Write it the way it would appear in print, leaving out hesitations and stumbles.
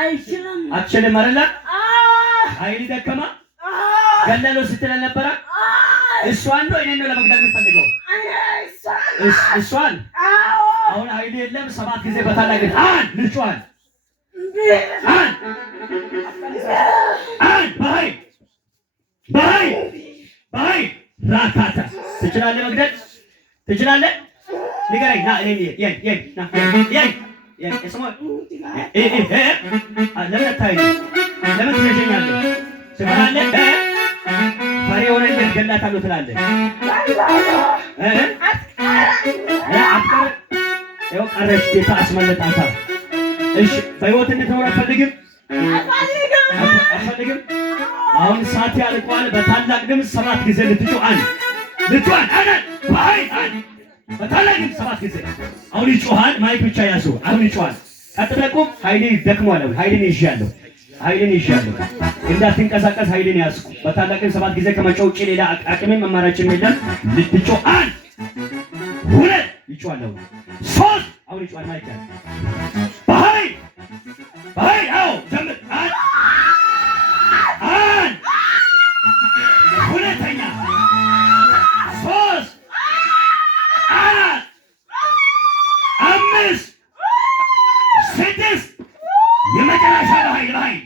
አትችልም አይደለ? ኃይል ደከማ ገለለው ስትል ነበረ። እሷን ነው እኔን ነው ለመግደል የምትፈልገው? እሷን አሁን ኃይል የለም። 7 ጊዜ በታላቅ ልጇን በኃይል ራካታ ትችላለህ? መግደል ትችላለህ? ንገረኝ። ና ለምን አታይኝም? ለምን ትሸሸኛለህ? ትፈራለህ? ፈሪ ሆነ እንዴት ገላታለሁ ትላለህ? ይኸው ቀረች። ጌታ አስመለጣታል። እሺ በሕይወት እንድትኖር አትፈልግም? አሁን ሰዓት ያልቋል። በታላቅ ድምፅ 7 ጊዜ ልትጮህ በታላቅ ድምፅ 7 ጊዜ አሁን ይጮሃል። ማይክ ብቻ ያዙ። አሁን ይጮሃል። ቀጥለቁ። ኃይሌ ደክሟል። ኃይሌን ይዣለሁ። እንዳትንቀሳቀስ ኃይሌን ያዝኩ። በታላቅ ድምፅ 7 ጊዜ ከመጮህ ውጪ ሌላ አቅምም አማራጭም የለም። ልትጮህ 1 2 ይጮሃል። 3 አሁን ይጮሃል። ማይክ በኃይል አዎ ጀምር። 1 ሁለተኛ 3 4 5 6 የመጨረሻ በኃይል